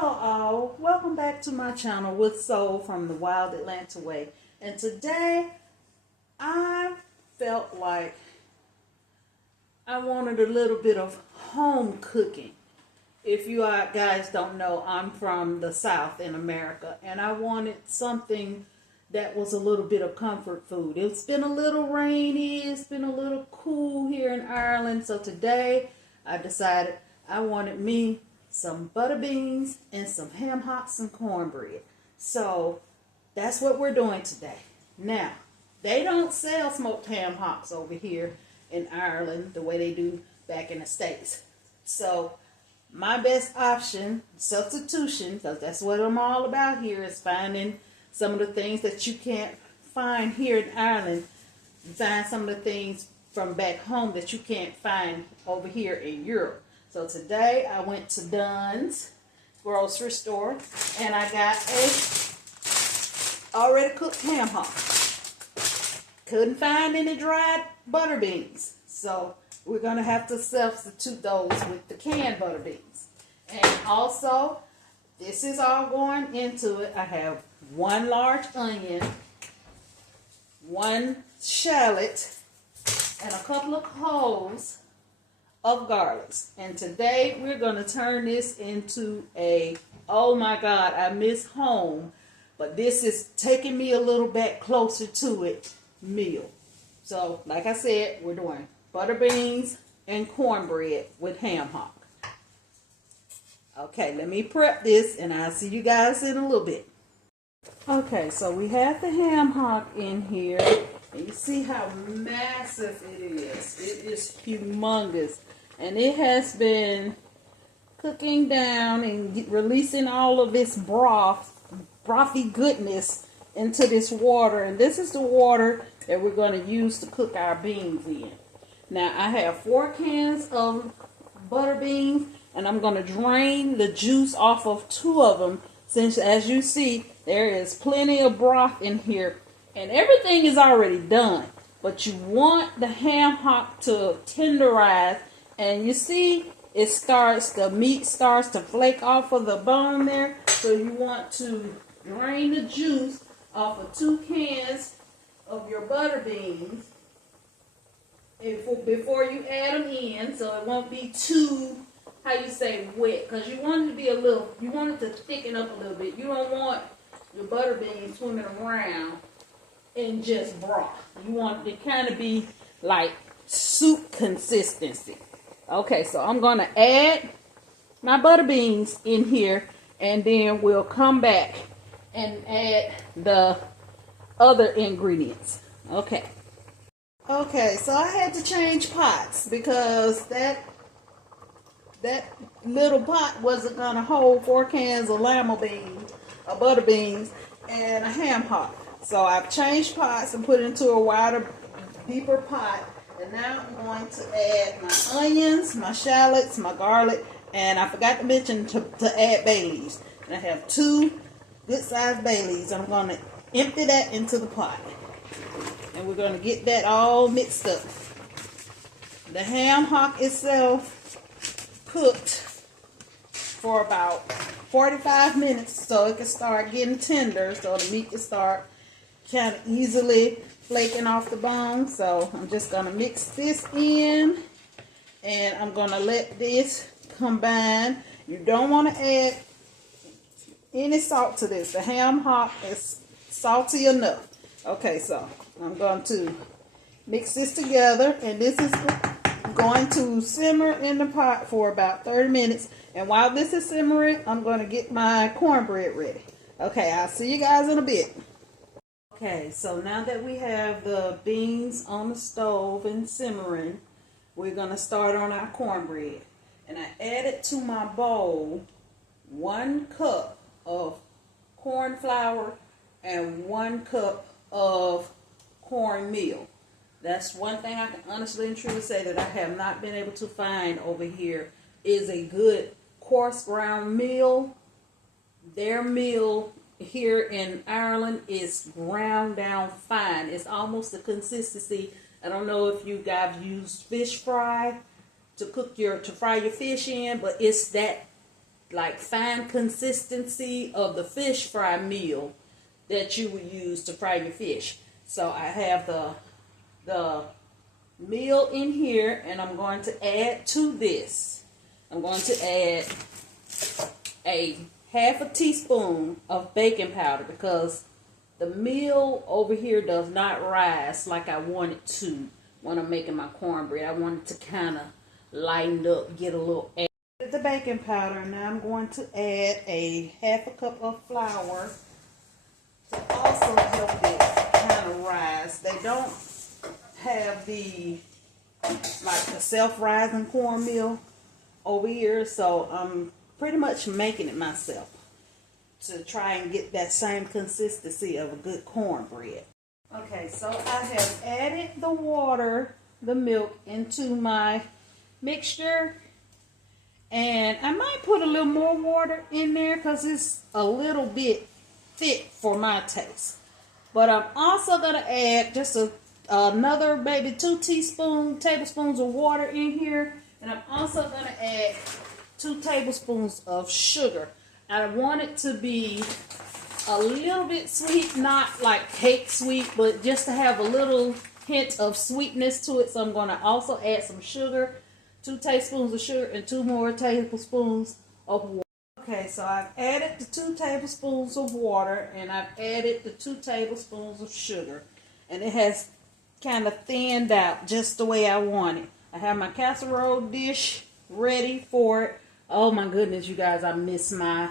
Hello all, welcome back to my channel with Soul from the Wild Atlanta Way. And today I felt like I wanted a little bit of home cooking. If you guys don't know, I'm from the South in America, and I wanted something that was a little bit of comfort food. It's been a little rainy, it's been a little cool here in Ireland, so today I decided I wanted me some butter beans and some ham hocks and cornbread. So that's what we're doing today. Now, they don't sell smoked ham hocks over here in Ireland the way they do back in the States. So my best option, substitution, because that's what I'm all about here, is finding some of the things that you can't find here in Ireland. Find some of the things from back home that you can't find over here in Europe. So today I went to Dunn's grocery store and I got a already cooked ham hock. Couldn't find any dried butter beans, so we're going to have to substitute those with the canned butter beans. And also, this is all going into it. I have one large onion, one shallot, and a couple of cloves of garlics. And today we're going to turn this into a, oh my God, I miss home, but this is taking me a little bit closer to it meal. So like I said, we're doing butter beans and cornbread with ham hock. Okay, let me prep this and I'll see you guys in a little bit. Okay, so we have the ham hock in here, and you see how massive it is. It is humongous, and it has been cooking down and releasing all of its brothy goodness into this water, and this is the water that we're going to use to cook our beans in. Now I have 4 cans of butter beans, and I'm going to drain the juice off of 2 of them, since as you see there is plenty of broth in here and everything is already done, but you want the ham hock to tenderize, and you see the meat starts to flake off of the bone there, so you want to drain the juice off of 2 cans of your butter beans before you add them in, so it won't be too, how you say, wet, because you want it to be you want it to thicken up a little bit. You don't want your butter beans swimming around in just broth. You want it to kind of be like soup consistency. Okay, so I'm going to add my butter beans in here, and then we'll come back and add the other ingredients. Okay, so I had to change pots because that little pot wasn't going to hold 4 cans of lima beans, or butter beans, and a ham hock. So I've changed pots and put it into a wider, deeper pot. And now I'm going to add my onions, my shallots, my garlic, and I forgot to mention to add bay leaves. And I have 2 good-sized bay leaves. I'm going to empty that into the pot. And we're going to get that all mixed up. The ham hock itself cooked for about 45 minutes so it can start getting tender, so the meat can start kind of easily flaking off the bone. So I'm just going to mix this in, and I'm going to let this combine. You don't want to add any salt to this. The ham hock is salty enough. Okay, so I'm going to mix this together, and this is going to simmer in the pot for about 30 minutes. And while this is simmering, I'm going to get my cornbread ready. Okay, I'll see you guys in a bit. Okay, so now that we have the beans on the stove and simmering, we're going to start on our cornbread. And I added to my bowl 1 cup of corn flour and 1 cup of cornmeal. That's one thing I can honestly and truly say that I have not been able to find over here is a good coarse ground meal. Their meal here in Ireland is ground down fine. It's almost the consistency. I don't know if you guys use fish fry to fry your fish in, but it's that like fine consistency of the fish fry meal that you would use to fry your fish. So I have the meal in here, and I'm going to add to this. I'm going to add a half a teaspoon of baking powder because the meal over here does not rise like I want it to when I'm making my cornbread. I want it to kind of lighten up, get a little add. The baking powder. Now I'm going to add a half a cup of flour to also help it kind of rise. They don't have the self-rising cornmeal over here, so I'm pretty much making it myself to try and get that same consistency of a good cornbread. Okay, so I have added the water, the milk, into my mixture, and I might put a little more water in there because it's a little bit thick for my taste. But I'm also going to add just another maybe 2 tablespoons of water in here, and I'm also going to add 2 tablespoons of sugar. I want it to be a little bit sweet, not like cake sweet, but just to have a little hint of sweetness to it. So I'm going to also add some sugar, 2 tablespoons of sugar, and 2 more tablespoons of water. Okay, so I've added the 2 tablespoons of water, and I've added the 2 tablespoons of sugar, and it has kind of thinned out just the way I want it. I have my casserole dish ready for it. Oh my goodness, you guys, I miss my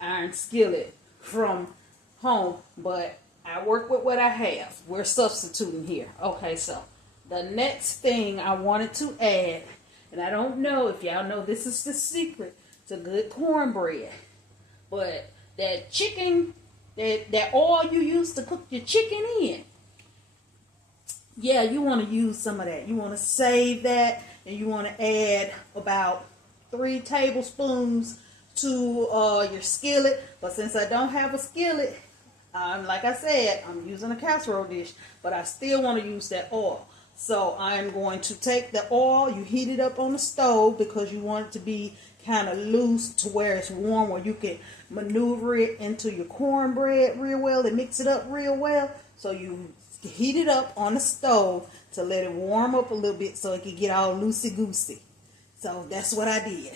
iron skillet from home, but I work with what I have. We're substituting here. Okay, so the next thing I wanted to add, and I don't know if y'all know this is the secret to good cornbread, but that chicken, that oil you use to cook your chicken in, yeah, you want to use some of that. You want to save that, and you want to add about 3 tablespoons to your skillet. But since I don't have a skillet, like I said, I'm using a casserole dish, but I still want to use that oil. So I'm going to take the oil, you heat it up on the stove because you want it to be kind of loose to where it's warm, where you can maneuver it into your cornbread real well and mix it up real well. So you heat it up on the stove to let it warm up a little bit so it can get all loosey-goosey. So that's what I did.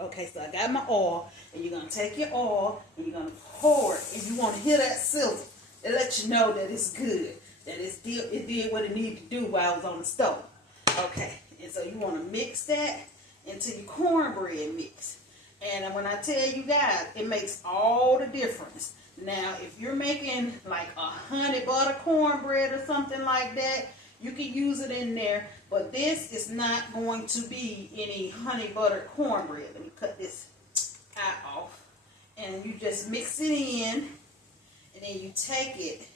Okay, so I got my oil, and you're going to take your oil, and you're going to pour it, and you want to hear that sizzle. It lets you know that it's good, that it did what it needed to do while it was on the stove. Okay, and so you want to mix that into your cornbread mix. And when I tell you guys, it makes all the difference. Now, if you're making like a honey butter cornbread or something like that, you can use it in there. But this is not going to be any honey butter cornbread. Let me cut this eye off. And you just mix it in, and then you take it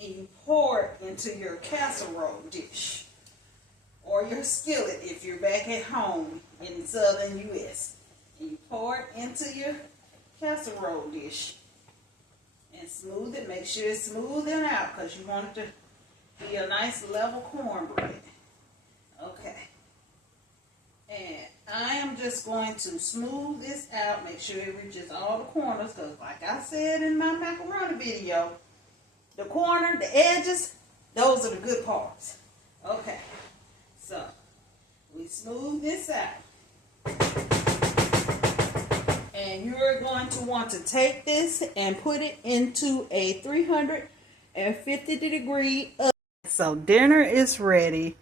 and you pour it into your casserole dish or your skillet if you're back at home in southern U.S. And you pour it into your casserole dish and smooth it. Make sure it's smoothing out because you want it to be a nice level cornbread. Okay. And I am just going to smooth this out, make sure it reaches all the corners, because like I said in my macaroni video, the corner, the edges, those are the good parts. Okay. So, we smooth this out. And you're going to want to take this and put it into a 350 degree oven. So dinner is ready,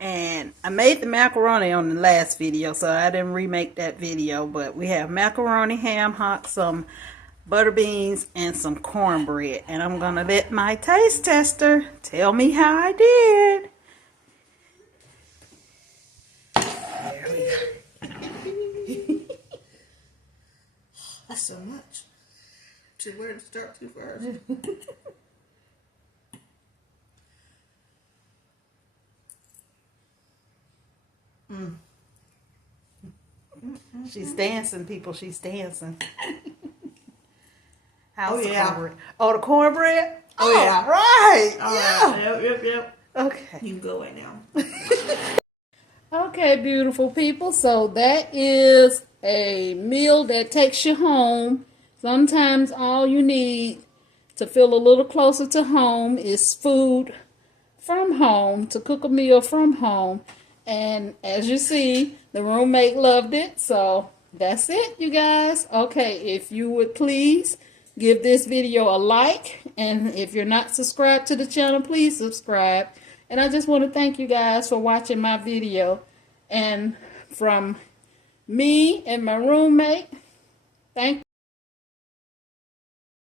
and I made the macaroni on the last video, so I didn't remake that video, but we have macaroni, ham hock, some butter beans, and some cornbread, and I'm gonna let my taste tester tell me how I did. There we go. That's so much. To where to start to first. She's dancing, people. She's dancing. How's the cornbread? Oh, the cornbread? Oh, yeah. Right. All Yeah. right. Yep. Okay. You can go right now. Okay, beautiful people. So that is a meal that takes you home. Sometimes all you need to feel a little closer to home is food from home, to cook a meal from home. And as you see, the roommate loved it. So that's it, you guys. Okay, if you would please give this video a like. And if you're not subscribed to the channel, please subscribe. And I just want to thank you guys for watching my video. And from me and my roommate, thank you.